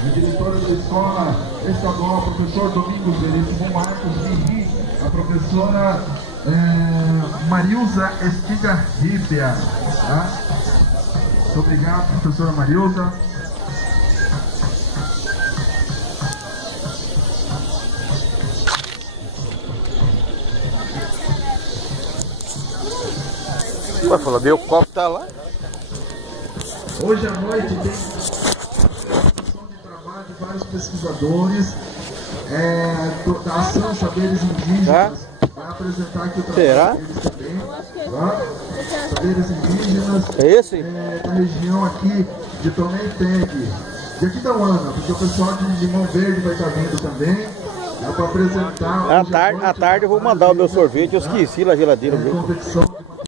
a diretora da Escola Estadual, professor Domingos Veríssimo Marcos Henri, a professora Marilza Estiga Ribia. Tá? Muito obrigado, professora Marilza. Vai falar, meu copo tá lá. Hoje à noite tem apresentação de trabalho de vários pesquisadores da ação Saberes Indígenas. Vai apresentar aqui o trabalho deles também. Tá? Saberes Indígenas É esse? Da região aqui de Tomé e Pegue. De aqui da Uana, porque o pessoal de Limão Verde vai estar vindo também. Dá para apresentar. À tarde eu vou mandar o meu sorvete, eu esqueci na geladeira. Confecção